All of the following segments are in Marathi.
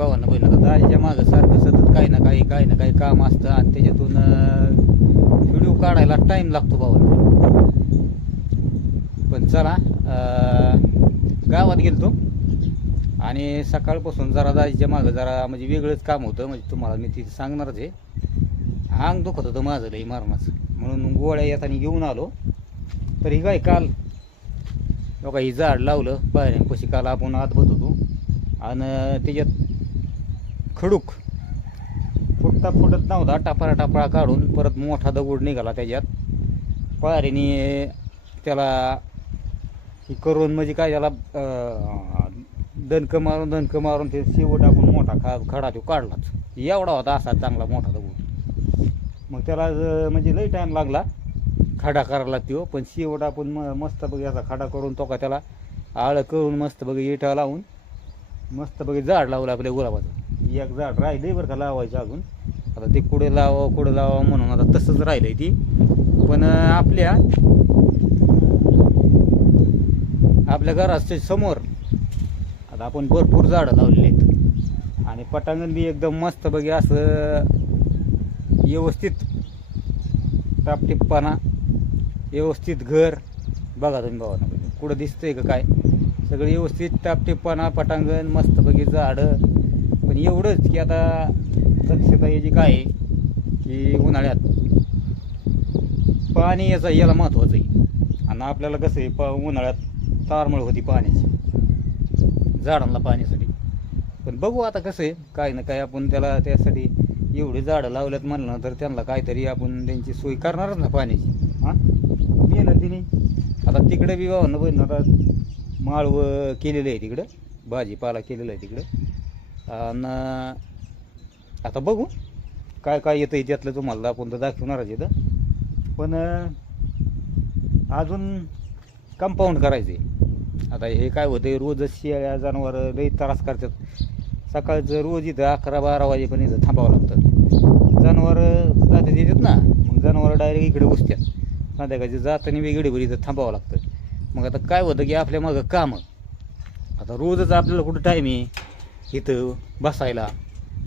भावांना बहिण आता आईच्या माझं सारखं सतत काही ना काही काही ना काही काम असतं आणि त्याच्यातून व्हिडिओ काढायला टाईम लागतो भावांना पण चला गावात गेलतो आणि सकाळपासून जरा जायच्या मागं जरा म्हणजे वेगळंच काम होतं म्हणजे तुम्हाला मी तिथे सांगणारच आहे. अंग दुखत होतं माझं लई मारणाचं. म्हणून गोळ्या येताना घेऊन आलो. तर ही काय काल बघा ही झाड लावलं पायऱ्यांपाशी काल आपण आत बसत होतो. आणि त्याच्यात खडूक. फुटता फुटत नव्हता टापरा टापरा काढून परत मोठा दगड निघाला त्याच्यात. पळारीने त्याला ही करून म्हणजे काय त्याला दणकं मारून दणकं मारून ते शेवट टाकून मोठा खा खडा तो काढलाच. एवढा होता असा चांगला मोठा दगड. मग त्याला म्हणजे लई टाईम लागला खडा करायला तो पण शेवट आपण म मस्त बघ याचा खडा करून तो का त्याला आळं करून मस्त बघ इटा लावून मस्त बघ झाड लावलं आपल्या गुलाबाचं. एक झाड राहिलंय बरं का लावायचं अजून. आता ते कुठे लावावं कुठं लावावं म्हणून आता तसंच राहिलंय ती. पण आपल्या आपल्या घराच्या समोर आता आपण भरपूर झाडं लावलेली आहेत. आणि पटांगण बी एकदम मस्त बघी असं व्यवस्थित टापटिप्पाना व्यवस्थित घर. बघा तुम्ही भावानं कुठं दिसतंय का काय? सगळं व्यवस्थित टापटिप्पाना पटांगण मस्तपैकी झाडं. पण एवढंच की आता दक्षता याची काय आहे की उन्हाळ्यात पाणी याचा याला महत्त्वाचं आहे. आणि आपल्याला कसं आहे प उन्हाळ्यात तारमळ होती पाण्याची झाडांना पाण्यासाठी. पण बघू आता कसं आहे काय ना काय आपण त्याला त्यासाठी एवढी झाडं लावल्यात म्हणलं तर त्यांना काहीतरी आपण त्यांची सोय करणारच ना पाण्याची. हां? मेहनतीने आता तिकडे बी भावानं बहिण आता माळवं केलेलं आहे तिकडं भाजीपाला केलेला आहे तिकडं. आणि आता बघू काय काय येतं त्यातलं तुम्हाला आपण तर दाखवणारच येतं पण अजून कंपाऊंड करायचं आहे आता हे काय होतं रोजच शेळ्या जनावरं लई त्रास करतात. सकाळचं रोज इथं अकरा बारा वाजेपर्यंत इथं थांबावं लागतं. जनावरं जाते येतात ना मग जनावरं डायरेक्ट इकडे बसतात. संध्याकाळची जाताना वेगळी इथं थांबावं लागतं. मग आता काय होतं की आपल्या मागं कामं. आता रोजच आपल्याला कुठं टाईम आहे? इथं बसायला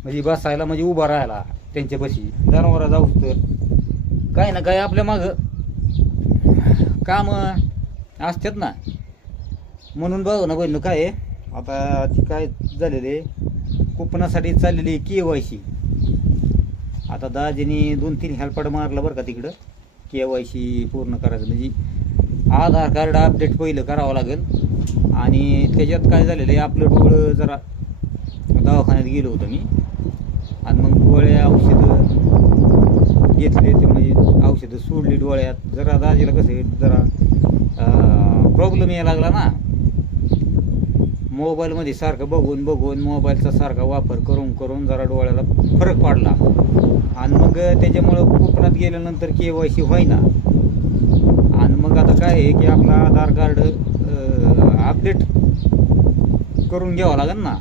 म्हणजे बसायला म्हणजे उभा राहायला त्यांच्यापाशी. जनावरं जाऊस तर काय ना काय आपल्या मागं. कामं असतात ना. म्हणून बघ ना बहिण काय आता ती काय झालेली आहे? कुपनासाठी चाललेली के वाय सी. आता दाजीने दोन तीन हेल्पाड मारलं बरं का तिकडं. के वाय सी पूर्ण करायचं. म्हणजे आधार कार्ड अपडेट पहिलं करावं लागेल. आणि त्याच्यात काय झालेलं आहे आपलं डोळं जरा दवाखान्यात गेलो होतो मी. आणि मग गोळ्या औषधं घेतले ते म्हणजे औषधं सोडली डोळ्यात. जरा दाजीला कसं जरा प्रॉब्लेम यायला लागला ना. मोबाईलमध्ये सारखं बघून बघून मोबाईलचा सारखा वापर करून करून जरा डोळ्याला फरक पडला. आणि मग त्याच्यामुळं कोकणात गेल्यानंतर के वाय सी व्हायना आणि मग आता काय आहे की आपला आधार कार्ड अपडेट करून घ्यावं लागेल ना.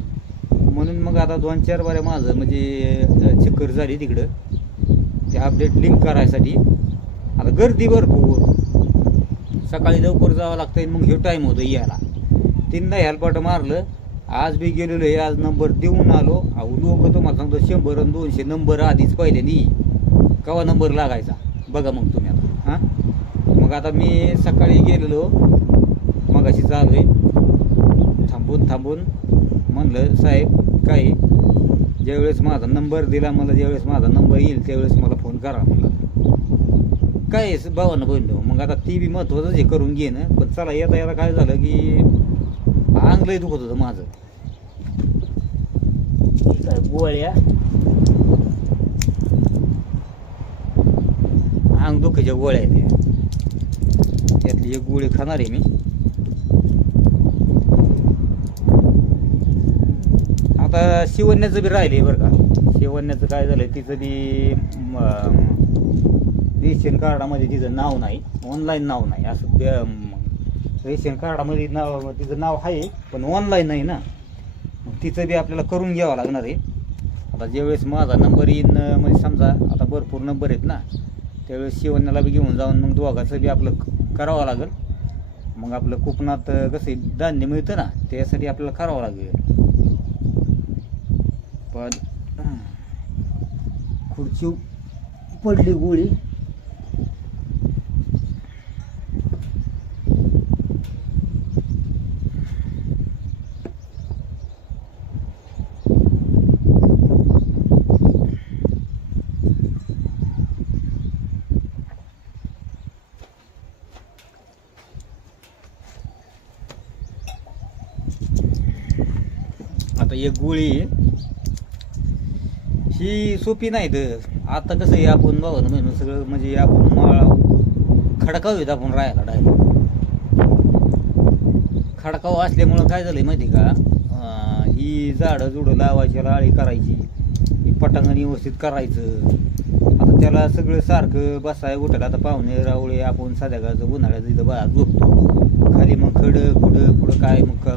म्हणून मग आता दोन चार बाऱ्या माझं म्हणजे चक्कर झाली तिकडं. ते अपडेट लिंक करायसाठी. आता गर्दी भरपूर. सकाळी लवकर जावं लागतं आणि मग हे टाईम होतं यायला. तीनदा हेल्पाट मारलं. आज बी गेलेलो आहे आज नंबर देऊन आलो. अहो लोक तुम्हाला सांगतो शंभर आणि दोनशे नंबर आधीच पहिल्यांदी. केव्हा नंबर लागायचा? बघा मग तुम्ही आता. हां? मग आता मी सकाळी गेलेलो. मगाशी चालू आहे थांबून थांबून. म्हणलं साहेब काय ज्यावेळेस माझा नंबर दिला मला ज्यावेळेस माझा नंबर येईल त्यावेळेस मला फोन करा म्हणलं. काय भावानं बहिण मग आता ती बी महत्वाचंच हे करून घेणं पण चला येता येता काय झालं की अंग लय दुखत होतं माझं. काय गोळ्या? अंग दुखायच्या गोळ्या आहेत. त्यातली एक गोळी खाणार आहे मी. आता शिवण्याचं बी राहिले बरं का. शिवण्याचं काय झालं तिचं बी रेशन कार्डामध्ये तिचं नाव नाही ऑनलाईन नाव नाही. असं रेशन कार्डामध्ये नाव तिचं नाव आहे पण ऑनलाईन नाही ना. मग तिचं बी आपल्याला करून घ्यावं लागणार आहे. आता ज्यावेळेस माझा नंबर येईन म्हणजे समजा आता भरपूर नंबर आहेत ना त्यावेळेस शिवण्याला बी घेऊन जाऊन मग दोघाचं बी आपलं करावं लागेल. मग आपलं कोकणात कसं आहे, धान्य मिळतं ना त्यासाठी आपल्याला करावं लागेल. बाद खुर्ची पडली गोळी. आता एक गोळी ही सोपी नाही तर आता कसं आहे आपण भावानं म्हणून सगळं म्हणजे आपण माळा खडकाव येत आपण राहायला डायरेक्ट खडकाव असल्यामुळं काय झालंय माहिती का? ही झाडं जुडं लावायची लाळी करायची ही पटांगण व्यवस्थित करायचं. आता त्याला सगळं सारखं बसाय उठायला आता पाहुणे रावळे आपण संध्याकाळचं उन्हाळ्यात इथं बाहेर झोपतो. खाली मग खडं खुडं पुढं काय मग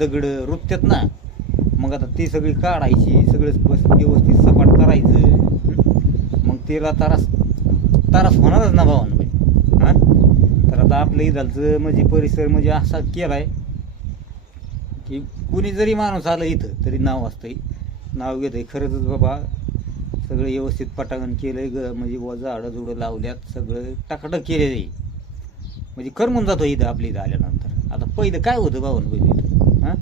दगड रुपत्यात ना. मग आता ती सगळी काढायची सगळं बस व्यवस्थित सपाट करायचं. मग तिला तारास तारास होणारच ना भावानं हां? तर आता आपलं इथलचं म्हणजे परिसर म्हणजे असा केला आहे की कुणी जरी माणूस आलं इथं तरी नाव असतंय. नाव घेतंय. खरंच बाबा सगळं व्यवस्थित पटांगण केलंय ग म्हणजे व झाडं जुडं लावल्यात सगळं टाकाटक केले आहे. म्हणजे करमून जातो इथं आपल्या इथं आल्यानंतर. आता पहिलं काय होतं भावन बहिणी हां?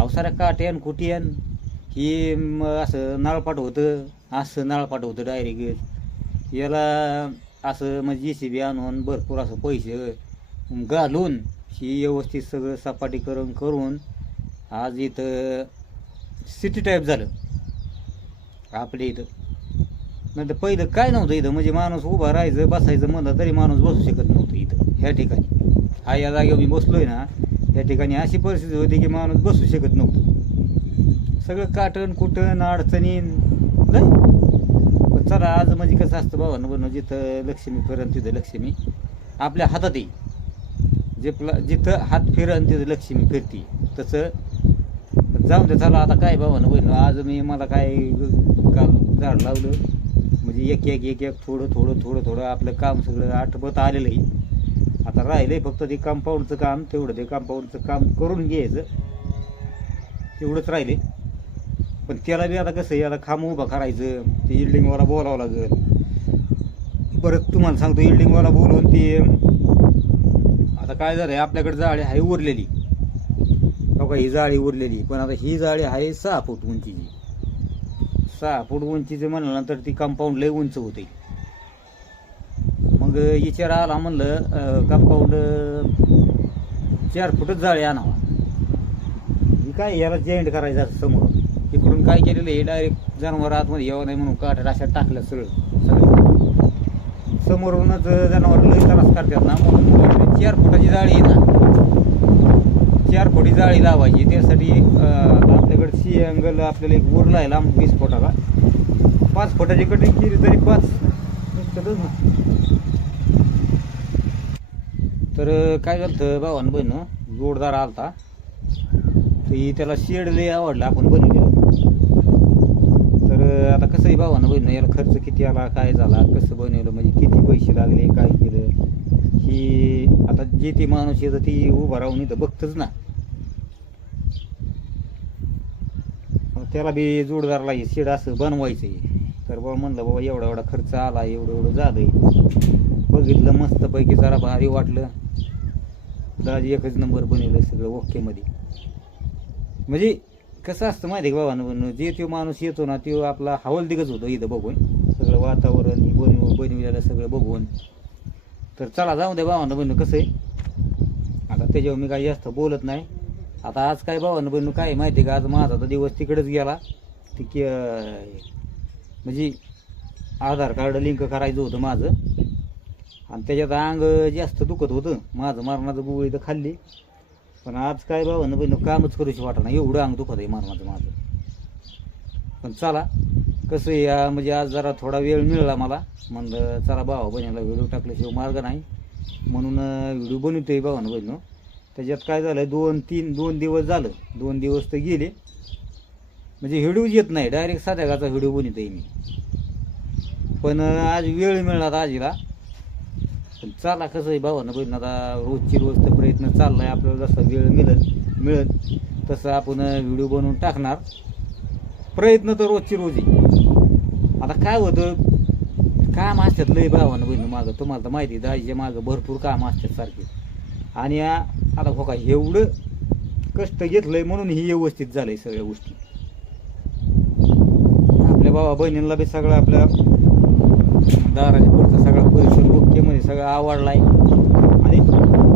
अवसारा काट्यान कुट्यान हे असं नाळपाट होतं. असं नाळपाट होतं डायरेक्ट याला असं म्हणजे जे सी बी आणून भरपूर असं पैसे घालून ही व्यवस्थित सगळं सपाटीकरण करून आज इथं सिटी टाईप झालं. आपल्या इथं. नंतर पहिलं काय नव्हतं इथं? म्हणजे माणूस उभा राहायचं बसायचं म्हणलं तरी माणूस बसू शकत नव्हतं इथं. ह्या ठिकाणी. हा या जागेवर मी बसलोय ना त्या ठिकाणी अशी परिस्थिती होती की माणूस बसू शकत नव्हतं. सगळं काटण कुटण अडचणी पण चला आज म्हणजे कसं असतं भावानं बनव जिथं लक्ष्मी फिरण तिथं लक्ष्मी. आपल्या हातात येईल जे प्ला जिथं हात फिरण तिथं लक्ष्मी फिरती. तसं जाऊन दे चला आता काय भावानं बहिण आज मी मला काय काम झाड लावलं. म्हणजे एक एक एक एक थोडं थोडं थोडं थोडं आपलं काम सगळं आठवत आलेलं आहे. आता राहिलंय फक्त ते कंपाऊंडचं काम तेवढं ते कंपाऊंडचं काम करून घ्यायचं. तेवढंच राहिले पण त्याला बी आता कसं आहे, याला खांब उभा करायचं ते इल्डिंगवाला बोलावं लागेल. परत तुम्हाला सांगतो इल्डिंगवाला बोलवून ते आता काय झालं आहे आपल्याकडे जाळी आहे उरलेली. हो का ही जाळी उरलेली. पण आता ही जाळी आहे सहा फूट उंचीची. सहा फूट उंचीचं म्हणल्यानंतर ती कंपाऊंड लय उंच होते मग विचार आला म्हणलं कंपाऊंड चार फुटच जाळी आणावा. ही काय याला जॉईंट करायचं असं समोर? इकडून काय केलेलं हे डायरेक्ट जनावर आतमध्ये यावं नाही म्हणून काठ अशा टाकलं सरळ सगळं. समोरूनच जनावर लई त्रास करतात ना म्हणून. चार फुटाची जाळी आहे ना. चार फुटी जाळी लावायची. त्यासाठी आपल्याकडे सी अँगल आपल्याला एक उरला आहे लांब वीस फुटाला. पाच फुटाची कटिंग केली तरी पाच. ना तर काय झालं भावानं बहिण जोडदार आलता. ती त्याला शेड लय आवडला आपण बनवलेलं तर आता कसं आहे भावानं बहिण याला खर्च किती आला काय झाला कसं बनवलं म्हणजे किती पैसे लागले काय केलं. ही आता जे ती माणूस येतं ती उभा राहून इथं बघतच ना. मग त्याला बी जोडदारला हे शेड असं बनवायचं आहे तर बाबा म्हणलं बाबा एवढा एवढा खर्च आला एवढं एवढं झालं बघितलं मस्तपैकी जरा भारी वाटलं. दाजी एकच नंबर बनवलं सगळं ओकेमध्ये म्हणजे कसं असतं माहिती आहे का बाबा जे तो माणूस येतो ना तो आपला हवलदिगच होतो इथं बघून. सगळं वातावरण बनव बनविलेलं सगळं बघून. तर चला जाऊ दे भावानं बनू कसं आहे? आता त्याच्यावर मी काही जास्त बोलत नाही. आता आज काय भावानं बनू काय माहिती आहे का? आज माझा तर दिवस तिकडेच गेला. ती की म्हणजे आधार कार्ड लिंक करायचं होतं माझं. आणि त्याच्यात अंग जास्त दुखत होतं. माझं मारणाचं गोळी तर खाल्ली. पण आज काय भावानं बहिण कामच करूशी वाटणार एवढं अंग दुखत आहे मारणाचं माझं. पण चला कसं आहे या म्हणजे आज जरा थोडा वेळ मिळाला मला. म्हणलं चला भावा बहिणीला व्हिडिओ टाकल्याशिवाय मार्ग नाही. म्हणून व्हिडिओ बनवतोय भावानं बहिण त्याच्यात काय झालं दोन तीन दोन दिवस झालं. दोन दिवस तर गेले. म्हणजे व्हिडिओ येत नाही. डायरेक्ट साध्यागाचा व्हिडिओ बनवतोय मी. पण आज वेळ मिळाला आजीला. पण चाला कसं आहे भावानं बहिण? आता रोजची रोज तर प्रयत्न चालला आहे आपल्याला जसा वेळ मिळत मिळत तसं आपण व्हिडिओ बनवून टाकणार. प्रयत्न तर रोजची रोज आहे. आता काय होतं? काम असतात लय भावानं बहिण मागं. तुम्हाला तर माहिती आहे, दाजीच्या मागं भरपूर काम असतात सारखे. आणि आता हो का एवढं कष्ट घेतलंय म्हणून ही व्यवस्थित झालंय सगळ्या गोष्टी. आपल्या भावा बहिणींना बी सगळं आपल्या दाराच्या पुढचं सगळा सगळं आवडला आहे आणि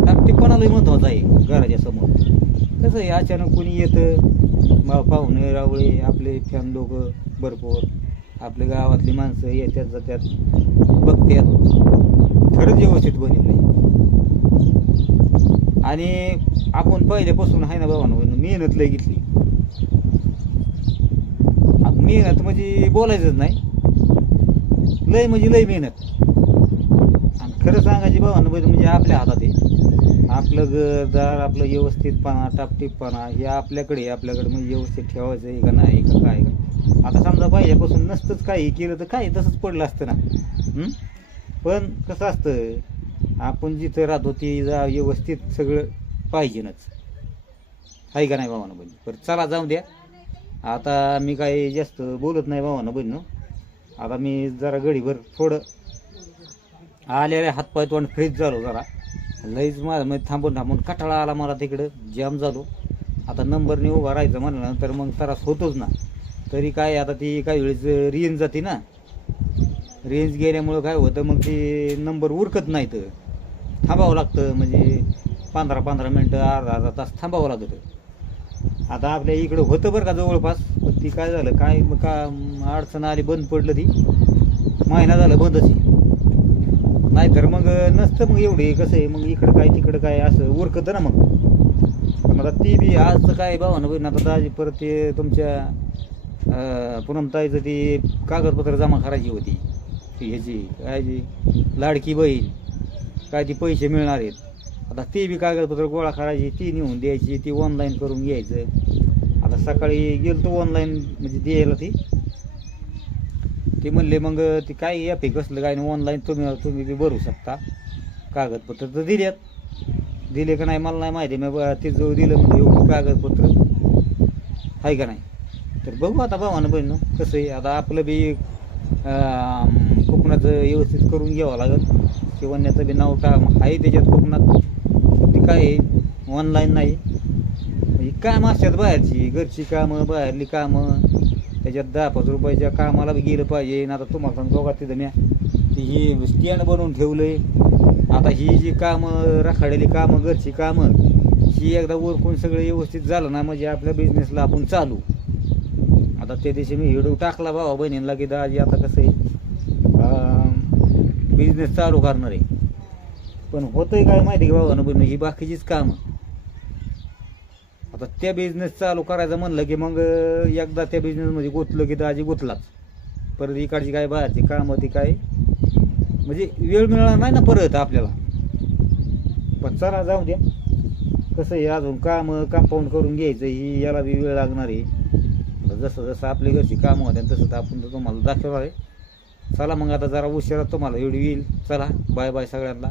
टापटीपणालाही महत्त्वाचा आहे घराच्या समोर. कसं आहे अचानक कोणी येतं पाहुणे रावळे आपले फॅन लोक भरपूर. आपल्या गावातली माणसं येत्यात जात्यात बघत्यात. खरंच व्यवस्थित बनवलंय आणि आपण पहिल्यापासून आहे ना बाबांनो मेहनत लय घेतली. मेहनत म्हणजे बोलायचंच नाही. लय म्हणजे लय मेहनत. खरं सांगायची बाबांनो बहिणी म्हणजे आपल्या हातात आहे. आपलं घरदार आपलं व्यवस्थितपणा टापटीपणा हे आपल्याकडे आपल्याकडे म्हणजे व्यवस्थित ठेवायचं आहे का नाही का काय? का आता समजा पहिल्यापासून नसतंच काही केलं तर काय तसंच पडलं असतं ना. पण कसं असतं आपण जिथं राहतो ते जा व्यवस्थित सगळं पाहिजेनच. आहे का नाही भावानं बहिणी? बरं चला जाऊ द्या. आता मी काही जास्त बोलत नाही भावानं बहिणी आता मी जरा गडीभर थोडं आलेले हातपाय तोंड फ्रीज झालो जरा. लईच माझ म्हणजे थांबून थांबून कटाळा आला मला तिकडं. जाम झालो. आता नंबरने उभा राहायचं म्हणल्यानंतर मग त्रास होतोच ना. तरी काय आता ती काही वेळेस रेंज जाते ना. रेंज गेल्यामुळं काय होतं मग ती नंबर उरकत नाही तर थांबावं लागतं. म्हणजे पंधरा पंधरा मिनटं अर्धा अर्धा तास थांबावं लागतं. आता आपल्या इकडं होतं बरं का जवळपास. पण ती काय झालं काय मग का अडचण आली बंद पडलं ती. महिना झालं बंदच आहे. नाहीतर मग नसतं मग एवढे कसं आहे? मग इकडं काय तिकडं काय? असं उरकतं ना मग. आता ती बी आजचं काय भावानं बहीण? आता दाजी परत ते तुमच्या पुनमताईचं ती कागदपत्र जमा करायची होती. ती ह्याची काय जी लाडकी बहीण. काय ती पैसे मिळणार आहेत. आता ती बी कागदपत्र गोळा करायची ती नेऊन द्यायची ती ऑनलाईन करून घ्यायचं. आता सकाळी गेलो तो ऑनलाईन म्हणजे द्यायला ती. ते म्हणले मग ते काय या आहे कसलं काय ऑनलाईन तुम्ही तुम्ही बी भरू शकता. कागदपत्र तर दिल्यात दिले का नाही? मला नाही माहिती. मग ते जो दिलं म्हणजे एवढं कागदपत्र. आहे का नाही? तर बघू आता भावानं बहिण कसं आहे. आता आपलं बी कोकणाचं व्यवस्थित करून घ्यावं लागेल. शिवण्याचं बी नाव का आहे त्याच्यात कोकणात. ते काय ऑनलाईन नाही. म्हणजे कामं असतात बाहेरची. घरची कामं बाहेरली कामं. त्याच्यात दहा पाच रुपयाच्या कामाला बी गेलं पाहिजे. आता तुम्हाला सांगतो बघा तिथं मी ती ही स्टँड बनवून ठेवलंय. आता ही जी कामं राखाडेली कामं घरची कामं ही एकदा उरकून सगळं व्यवस्थित झालं ना म्हणजे आपल्या बिझनेसला आपण चालू. आता त्या दिवशी मी हिडू टाकला भावा बहिणींना की दाजी आता कसं आहे बिझनेस चालू करणार आहे. पण होतंय काय माहिती का भावानं बहिणी? ही बाकीचीच कामं. आता त्या बिझनेस चालू करायचं म्हणलं की मग एकदा त्या बिझनेसमध्ये गुंतलं की दाजी गुंतलाच. परत इकडची काय बाहेरची कामं ती काय? म्हणजे वेळ मिळणार नाही ना परत आपल्याला. पण चला जाऊ द्या. कसं आहे अजून कामं कंपाऊंड करून घ्यायचं ही याला बी वेळ लागणार आहे. जसं जसं आपली घरची कामं होत्या तसं तर आपण तर तुम्हाला दाखवणार आहे. चला मग आता जरा उशिरा तुम्हाला एवढी येईल. चला बाय बाय सगळ्यांना.